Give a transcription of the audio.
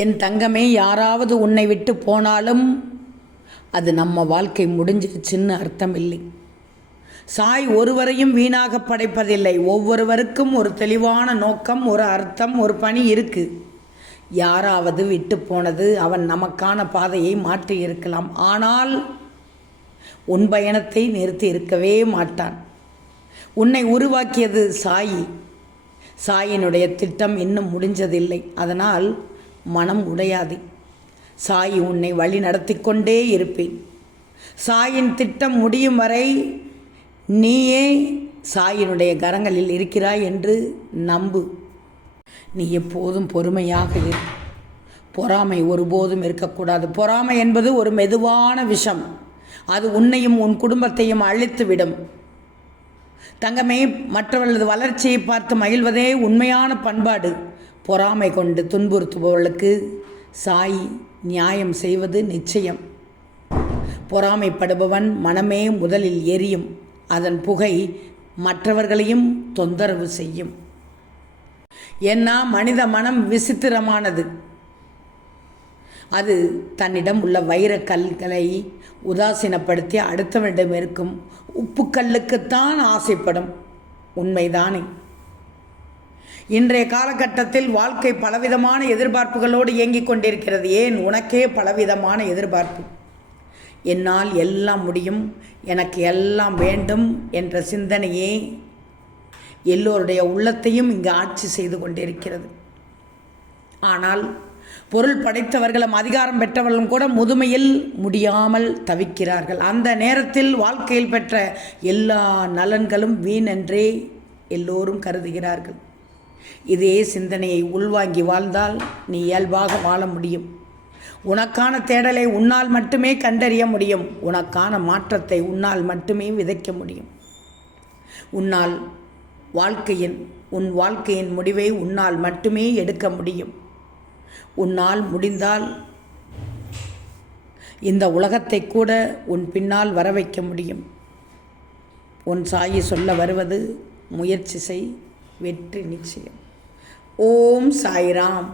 என் தங்கமே, யாராவது உன்னை விட்டு போனாலும் அது நம்ம வாழ்க்கை முடிஞ்சிருச்சுன்னு அர்த்தம் இல்லை. சாய் ஒருவரையும் வீணாக படைப்பதில்லை. ஒவ்வொருவருக்கும் ஒரு தெளிவான நோக்கம், ஒரு அர்த்தம், ஒரு பணி இருக்குது. யாராவது விட்டு போனது அவன் நமக்கான பாதையை மாற்றி இருக்கலாம். ஆனால் உன் பயணத்தை நிறுத்தி இருக்கவே மாட்டான். உன்னை உருவாக்கியது சாயி. சாயினுடைய திட்டம் இன்னும் முடிஞ்சதில்லை. அதனால் மனம் உடையாதே. சாயி உன்னை வழி நடத்தி கொண்டே இருப்பேன். சாயின் திட்டம் முடியும் வரை நீயே சாயினுடைய கரங்களில் இருக்கிறாய் என்று நம்பு. நீ எப்போதும் பொறுமையாக இரு. பொறாமை ஒருபோதும் இருக்கக்கூடாது. பொறாமை என்பது ஒரு மெதுவான விஷம். அது உன்னையும் உன் குடும்பத்தையும் அழித்துவிடும். தங்கமே, மற்றவர்களது வளர்ச்சியை பார்த்து மகிழ்வதே உண்மையான பண்பாடு. பொறாமை கொண்டு துன்புறுத்துபவர்களுக்கு சாய் நியாயம் செய்வது நிச்சயம். பொறாமைப்படுபவன் மனமே முதலில் எரியும். அதன் புகை மற்றவர்களையும் தொந்தரவு செய்யும். ஏன்னா மனித மனம் விசித்திரமானது. அது தன்னிடம் உள்ள வைரக்கல்களை உதாசீனப்படுத்தி அடுத்தவனிடம் இருக்கும் உப்புக்கல்லுக்குத்தான் ஆசைப்படும். உண்மைதானே? இன்றைய காலகட்டத்தில் வாழ்க்கை பலவிதமான எதிர்பார்ப்புகளோடு இயங்கிக் கொண்டிருக்கிறது. ஏன் உனக்கே பலவிதமான எதிர்பார்ப்பு. என்னால் எல்லாம் முடியும், எனக்கு எல்லாம் வேண்டும் என்ற சிந்தனையே எல்லோருடைய உள்ளத்தையும் இங்கு ஆட்சி செய்து கொண்டிருக்கிறது. ஆனால் பொருள் படைத்தவர்களும் அதிகாரம் பெற்றவர்களும் கூட முதுமையில் முடியாமல் தவிக்கிறார்கள். அந்த நேரத்தில் வாழ்க்கையில் பெற்ற எல்லா நலன்களும் வீணென்றே எல்லோரும் கருதுகிறார்கள். இதே சிந்தனையை உள்வாங்கி வாழ்ந்தால் நீ இயல்பாக வாழ முடியும். உனக்கான தேடலை உன்னால் மட்டுமே கண்டறிய முடியும். உனக்கான மாற்றத்தை உன்னால் மட்டுமே விதைக்க முடியும். உன் வாழ்க்கையின் முடிவை உன்னால் மட்டுமே எடுக்க முடியும். உன்னால் முடிந்தால் இந்த உலகத்தை கூட உன் பின்னால் வர வைக்க முடியும். உன் சாயி சொல்ல வருவது, முயற்சி செய், வெற்றி நிச்சயம். ஓம் சாய்ராம்.